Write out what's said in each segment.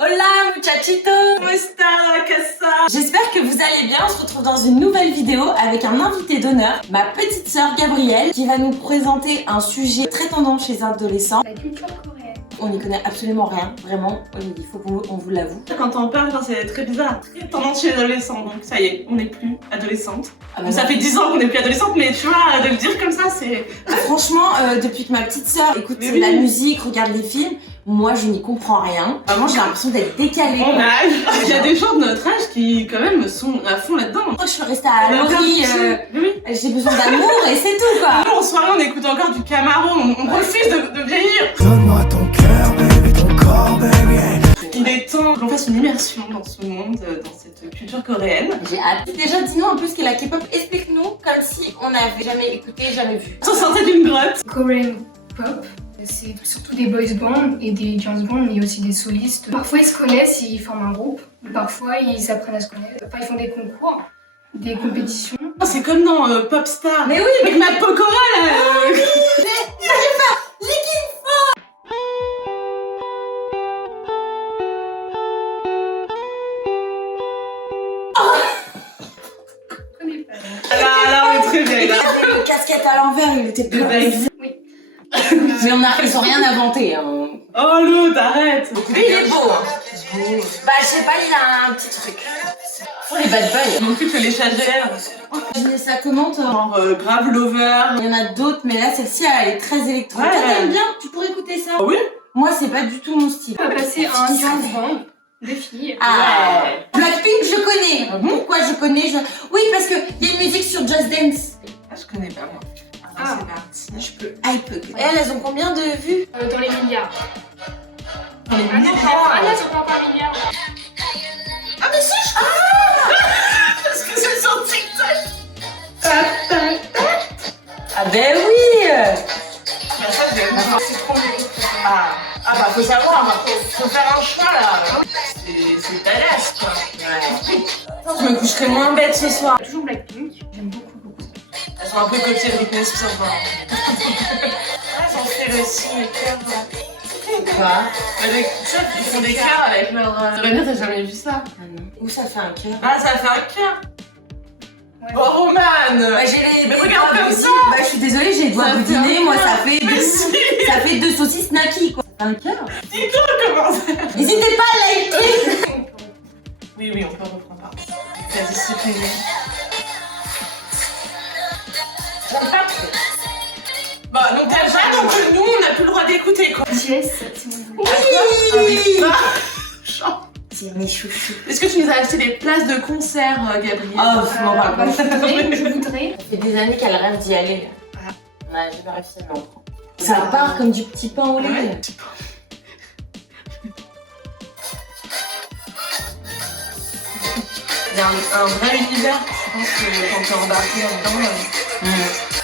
Hola muchachito! ¿Cómo está la casa? J'espère que vous allez bien, on se retrouve dans une nouvelle vidéo avec un invité d'honneur, ma petite sœur Gabrielle, qui va nous présenter un sujet très tendance chez les adolescents. La culture coréenne. On n'y connaît absolument rien, vraiment, il faut qu'on vous l'avoue. Quand on parle, c'est très bizarre, très tendance chez les adolescents, donc ça y est, on n'est plus adolescente. Ah bah Ça fait 10 ans qu'on n'est plus adolescente, mais tu vois, de le dire comme ça, c'est... Franchement, depuis que ma petite sœur écoute Mais oui. la musique, regarde les films, moi je n'y comprends rien. Vraiment j'ai l'impression d'être décalée. On a... Il y a des gens de notre âge qui, quand même, sont à fond là-dedans. Moi je suis restée à Laurie, Oui. j'ai besoin d'amour et c'est tout quoi. Nous, en soirée, on écoute encore du Camaro, on refuse de vieillir. Donne-moi ton cœur, baby, ton corps, baby. Il est temps qu'on fasse une immersion dans ce monde, dans cette culture coréenne. J'ai hâte. Déjà dis-nous un peu ce qu'est la K-pop, explique-nous comme si on n'avait jamais écouté, jamais vu. On sortait d'une grotte. Korean pop, c'est surtout des boys bands et des girls bands, mais aussi des solistes. Parfois ils se connaissent, ils forment un groupe. Parfois ils apprennent à se connaître. Parfois ils font des concours, des compétitions. C'est comme dans Popstar. Mais oui, Avec Matt Pokora, là. Je connais pas. Là, on est très bien, il là. avait le casquette à l'envers, il était plein. Oui. Mais ils ont rien inventé. Hein. Oh, l'autre, arrête. Lui il est beau. Hein. Bah je sais pas, il a un petit truc. Pour les bad boys. Non plus que les chagères. Imaginez ça comment toi? Genre grave lover. Il y en a d'autres, mais là celle-ci elle est très électro. Ouais. Toi t'aimes bien? Tu pourrais écouter ça? Ah oui? Moi c'est pas du tout mon style. On va passer à un girls band, des filles. Ah, Ouais. Blackpink je connais. Ah bon? Pourquoi je connais Oui parce que il y a une musique sur Just Dance. Ah, je connais pas, moi. Ah. C'est parti. Je peux. Elles ont combien de vues? Dans les milliards. On est Ah non, milliards. c'est pas encore milliards. Ah, mais si, je Parce que c'est sur TikTok. Ah ben oui. Mais ça, je vais voir. C'est trop mieux. Ah, bah, faut savoir, faut faire un choix, là. C'est badass, quoi. Ouais. Je me coucherai moins bête ce soir. Toujours Blackpink, j'aime beaucoup. Elles sont un peu copiées de Britney Spears, quoi. Elles ont fait aussi les cœurs, là. Quoi? Avec, tu sais, ils font des cœurs avec leur... Rémi, t'as jamais vu ça? Ah non. Où ça fait un cœur? Ah, ça fait un cœur. Ouais. Oh, Roman! Bah, j'ai les Mais regarde doigts comme boudinés. ça. Bah je suis désolée, j'ai les doigts Ça fait boudinés, un moi cœur. ça fait deux saucisses Naki quoi. Ça fait un cœur. Dis-toi comment ça... N'hésitez pas à liker. Oui, on peut reprendre par la discipline. J'aime pas trop. Bah, donc t'aimes pas, donc nous, on n'a plus le droit d'écouter, quoi. BTS, c'est mon Oui. Chant. C'est mes chouchous. Est-ce que tu nous as acheté des places de concert, Gabrielle? Oh, non, pas bah, je voudrais. Ça fait des années qu'elle rêve d'y aller. Ouais, j'ai pas réussi à m'en prendre. Ça part comme du petit pain au lait. Ouais. Il y a un vrai univers, je pense que quand t'es embarqué là-dedans.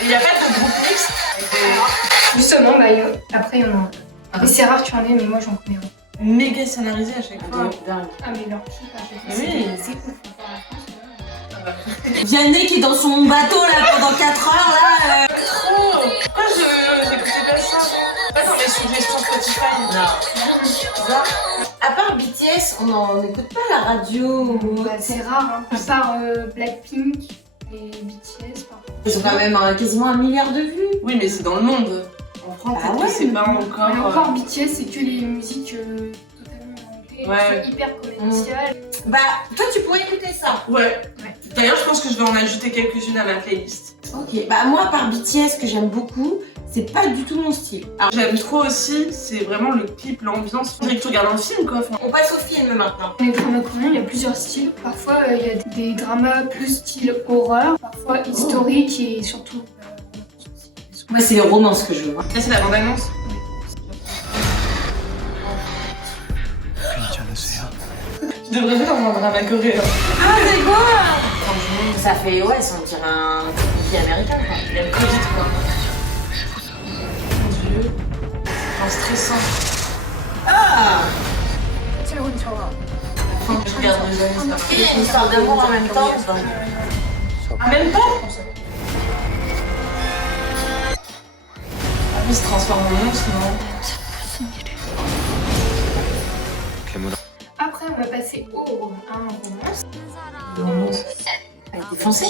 Et il n'y a pas de groupe mixte avec des... Justement, bah, après, il y en a. Mais c'est rare qu'il y en ait, mais moi j'en connais un. méga scénarisés à chaque fois. Dingue. Ah, mais leur clip, à chaque fois, Oui. c'est ouf. Vianney qui est dans son bateau là pendant 4 heures là. Oh, pourquoi j'écoutais pas ça? Pas dans mes suggestions Spotify. Non. Bizarre. À part BTS, on n'écoute pas la radio. Bah, c'est rare, hein. À part Blackpink et BTS, par contre. Ils ont quand même quasiment 1 milliard de vues. Oui, mais c'est dans le monde. En France, Ah peut-être ouais, que c'est pas encore... Mais encore, BTS, c'est que les musiques totalement inventées, Ouais. hyper commerciales. Bah, toi tu pourrais écouter ça. Ouais. D'ailleurs, je pense que je vais en ajouter quelques-unes à ma playlist. Ok, bah moi, à part BTS que j'aime beaucoup, c'est pas du tout mon style. Alors, J'aime trop aussi, c'est vraiment le clip, l'ambiance. On dirait que tu regardes un film, quoi. Enfin, on passe au film maintenant. Dans les dramas coréens, il y a plusieurs styles. Parfois, il y a des dramas plus style horreur, parfois historique et surtout. Moi, c'est les romances que je veux voir. là, c'est la bande-annonce. Tu devrais jouer dans un drama coréen. Ah, c'est quoi? Ça fait, ouais, ça on dirait un pays américain quoi. Il aime très vite, quoi. Mon Dieu. Un stressant. Ah! Enfin, je regarde les années, ça. C'est une histoire d'amour en même temps. Ah, même pas? Ah, il se transforme en monstre, non? on va passer au romance. Elle est défoncée.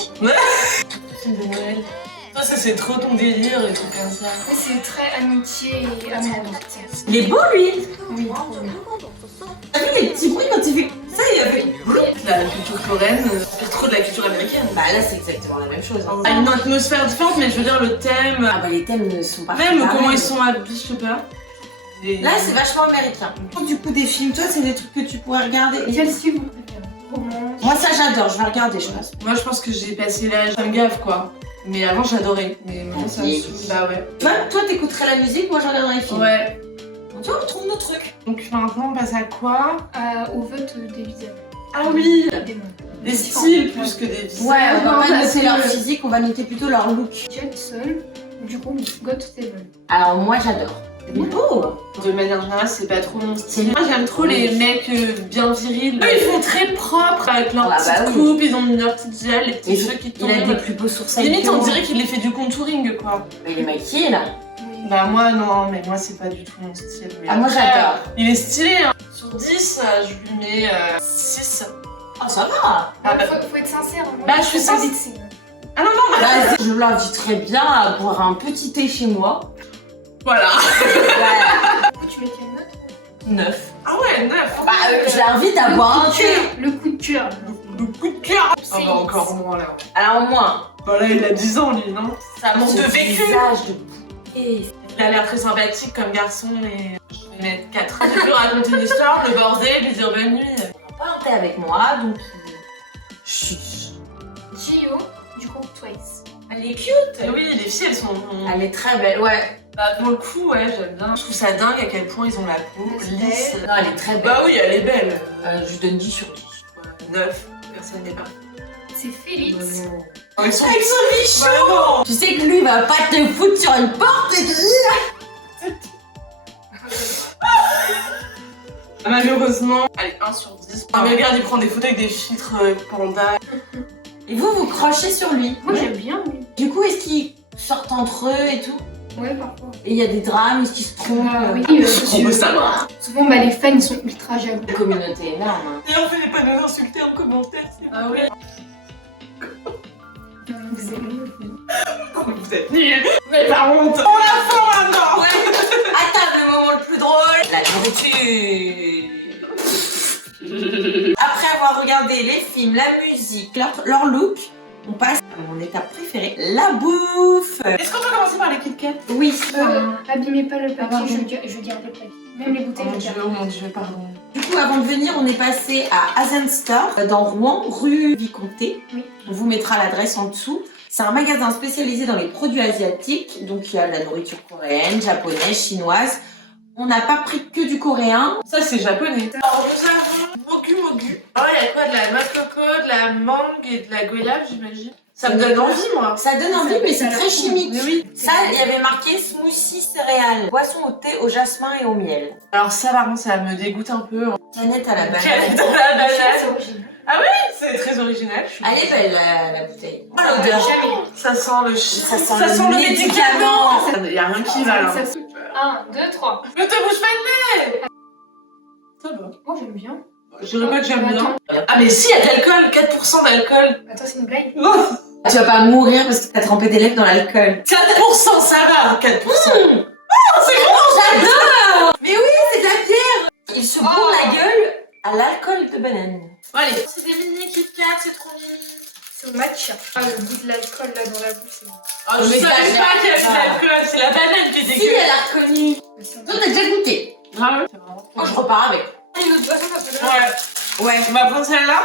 Film de Noël. Toi, ça c'est trop ton délire et tout comme ça. C'est très amitié et amour. Il est beau lui. Oui, trop bien. T'as vu les petits bruits quand il fait ça, il a fait. La culture coréenne, c'est trop de la culture américaine. Bah là c'est exactement la même chose. Hein. Il y a une atmosphère différente, mais je veux dire le thème. Ah bah les thèmes ne sont pas Même pareils. comment ils sont habillés, je sais pas. Là c'est vachement américain. Du coup des films, toi c'est des trucs que tu pourrais regarder. Quel style vous préférez? Romance. Moi ça j'adore, je vais regarder je pense. Moi je pense que j'ai passé l'âge, ça me gave quoi. Mais avant j'adorais. Mais maintenant ça me saoule. Bah ouais. Toi t'écouterais la musique, moi je regarderais les films. Ouais. Tu vois on trouve nos trucs. Donc maintenant on passe à quoi? Au vote des visages. Ah oui. Des noms. Des styles plus que des visages. Ouais, on va non, pas parce noter que- leur physique, on va noter plutôt leur look. Jackson, du coup, God Seven. Alors moi j'adore. C'est beau. De manière générale, c'est pas trop mon style. Moi, j'aime trop les mecs bien virils. Eux, ils font très propre avec leur Ah, petite bah oui. coupe, ils ont mis leurs petites gels, les Et petits cheveux qui il a des tombent. plus beaux sourcils. Limite, que on moi. dirait qu'il les fait du contouring, quoi. Mais il est maquillé là. Oui. Bah, moi, non, mais moi, c'est pas du tout mon style. Mais Ah moi après, j'adore. Il est stylé, hein. Sur 10, je lui mets 6. Ah ça va. Ah, bah, Faut être sincère. Moi, Bah, je suis pas sincère. vexée. Bah, je l'inviterais bien à boire un petit thé chez moi. voilà. Ouais. Du coup, tu mets quelle note? 9. Ah ouais, 9. Bah je l'invite à boire un thé. Le coup de cœur. Le coup de cœur. C'est Ah bah, encore moins, là. Alors moi, Bah, là, il a 10 ans, lui, non? Ça manque de ce vécu. visage de poupée. Il a l'air très sympathique comme garçon, mais je vais mettre 4. J'ai pu raconter une histoire, le bordel, lui dire bonne nuit. On prend pas un thé avec moi donc. Chut. Gio, du coup, Twice. Elle est cute. Oui, les filles, elles sont. Elle est très belle, ouais. Bah, pour le coup, ouais, j'aime bien. Je trouve ça dingue à quel point ils ont la peau lisse. Non, elle est très belle. Bah oui, elle est belle. Je lui donne 10 sur 10. 9, personne n'est pas. C'est Félix. Ils sont Avec son bichon. Bah non. Tu sais que lui il va pas te foutre sur une porte et te Malheureusement, allez, 1 sur 10. Ah, mais regarde, il prend des photos avec des filtres panda. Et vous crochez sur lui. Moi, j'aime bien, lui. Du coup, est-ce qu'ils sortent entre eux et tout? Ouais, parfois. Et il y a des drames, est-ce qu'ils se trompent? Oui, On veut savoir. souvent, bah, les fans, ils sont ultra jaloux. Une communauté énorme. Hein. Et on fait pas nous insulter en commentaire. Ah oui. Vous aimez. Vous êtes nuls. Mais par honte. On la fait maintenant. Attends, le moment le plus drôle, la nourriture. Après avoir regardé les films, la musique, leur look, on passe à mon étape préférée, la bouffe. Est-ce qu'on peut commencer par les Kit Kat? Oui. Abîmez pas le pardon. papier, je garde le papier. Même les bouteilles, je garde. Oh mon dieu, pardon. Du coup, avant de venir, on est passé à Azen Store dans Rouen, rue Vicomté. Oui. On vous mettra l'adresse en dessous. C'est un magasin spécialisé dans les produits asiatiques. Donc, il y a de la nourriture coréenne, japonaise, chinoise. On n'a pas pris que du coréen. Ça, c'est japonais. Alors, nous avons Mogu Mogu. Alors, il y a quoi? De la noix de coco, de la mangue et de la goyave, j'imagine. Ça me donne envie, moi. Ça donne envie, mais c'est très chimique. Mais oui. Ça, il y avait marqué smoothie céréales, boisson au thé, au jasmin et au miel. Alors, ça, par contre, ça me dégoûte un peu. Canette à la banane. Canette à la banane. C'est original. C'est très original. Elle est belle, la bouteille. Oh, l'odeur. Ça sent le Ça sent le le médicament. Il y a rien qui va, là. 1, 2, 3. Ne te bouge pas de nez. Ça va. Moi, j'aime bien. Je dirais pas que j'aime bien. Attends. Ah, mais si, il y a de l'alcool. 4% d'alcool. Attends, c'est une blague. Non. Tu vas pas mourir parce que t'as trempé tes lèvres dans l'alcool. 4%, ça va. 4%. J'adore. Mais oui, c'est de la bière. Il se bourre la gueule à l'alcool de banane. Allez. C'est des mini Kit Kat, c'est trop mignon. C'est au matcha. Ah, le goût de l'alcool là dans la bouche, c'est bon. Oh, je Mais savais ça, pas qu'il y avait de ça. l'alcool. C'est la banane qui est Si, dégueu. elle a reconnu. Toi, t'as déjà goûté. Grave. Moi, je repars avec. Une autre boisson, ça peut le Ouais. On va prendre celle-là.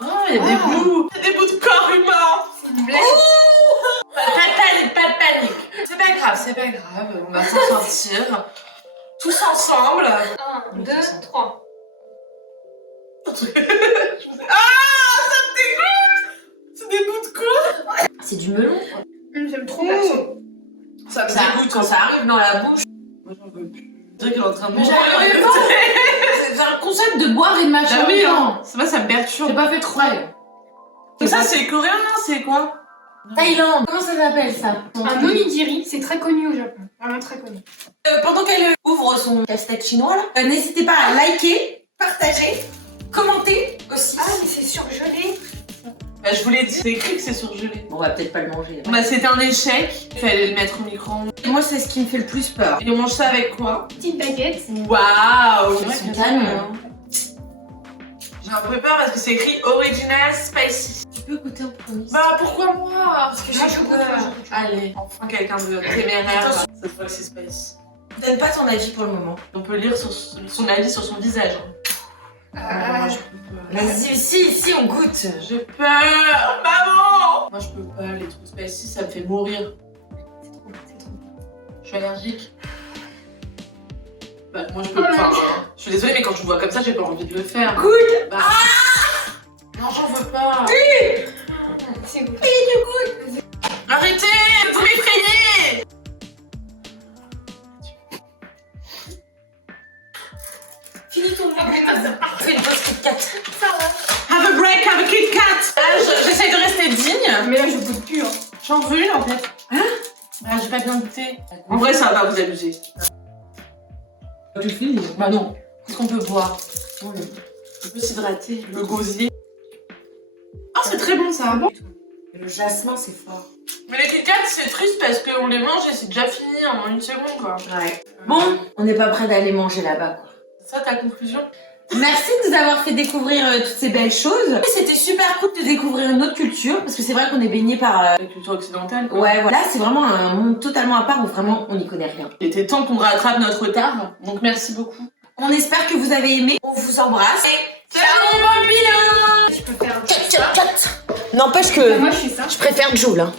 Oh, il y a des bouts. Il y a des bouts de corps humain. C'est une blague. Pas de panique. C'est pas grave. On va s'en sortir. Tous ensemble. 1, 2, 3. Ah, ça me dégoûte. C'est des bouts de quoi? C'est du melon. J'aime trop perso. Ça me Ça, dégoûte quand ça arrive dans la bouche. Moi, j'en veux plus. Je dirais qu'elle est en train de Mais mourir. j'arrive pas. C'est un concept de boire et de machin. Bah oui, dedans. hein. C'est pas, ça me perturbe. J'ai pas fait exprès. Mais ça, c'est coréen, non? C'est quoi? Thaïlande. Comment ça s'appelle ça? Un onigiri, c'est très connu au Japon. Vraiment très connu. Pendant qu'elle ouvre son casse-tête chinois, là, n'hésitez pas à liker, partager Commentez aussi. Ah, mais c'est surgelé. Bah, je vous l'ai dit, c'est écrit que c'est surgelé. Bon, on va peut-être pas le manger. Bah, c'était un échec. Il fallait le mettre au micro-ondes. Moi, c'est ce qui me fait le plus peur. Et on mange ça avec quoi? Petite baguette. Waouh! Ils sont canons. J'ai un peu peur parce que c'est écrit Original Spicy. Tu peux goûter un peu. Bah, pourquoi moi? Parce que j'ai chaud. Allez, enfin quelqu'un de téméraire. Ça se voit que c'est spicy. Donne pas ton avis pour le moment. On peut lire son avis sur son visage. Ah, Moi, je peux pas. Vas-y, si, on goûte. J'ai peur, maman! Moi, je peux pas, les trucs spicy, ça me fait mourir. c'est trop. Je suis allergique. Bah, moi, je peux pas. Hein. Je suis désolée, mais quand je vous vois comme ça, j'ai pas envie de le faire. Goûte. Bah, non, j'en veux pas. C'est goût. Arrêtez! Vous m'effrayez! Finis ton fais une pause Kit Kat. Have a break, have a Kit Kat! Là, j'essaie de rester digne. Mais là, je goûte plus. Hein. J'en veux une en fait. Hein? Bah, j'ai pas bien goûté. En vrai, ça va vous amuser. Tu finis? Bah, non. Qu'est-ce qu'on peut boire? On peut s'hydrater. Le gosier. Ah, c'est très bon ça. Bon. Le jasmin, c'est fort. Mais les Kit Kat, c'est triste parce qu'on les mange et c'est déjà fini en une seconde quoi. Ouais. Bon, on n'est pas prêt d'aller manger là-bas, quoi. C'est ça ta conclusion? Merci de nous avoir fait découvrir toutes ces belles choses. C'était super cool de découvrir une autre culture, parce que c'est vrai qu'on est baigné par... La culture occidentale quoi. Ouais, voilà, c'est vraiment un monde totalement à part où vraiment on n'y connaît rien. Il était temps qu'on rattrape notre retard, donc merci beaucoup. On espère que vous avez aimé. On vous embrasse. Ciao mon bilan! Je peux faire. N'empêche que Moi, je fais ça. je préfère Joule. Hein.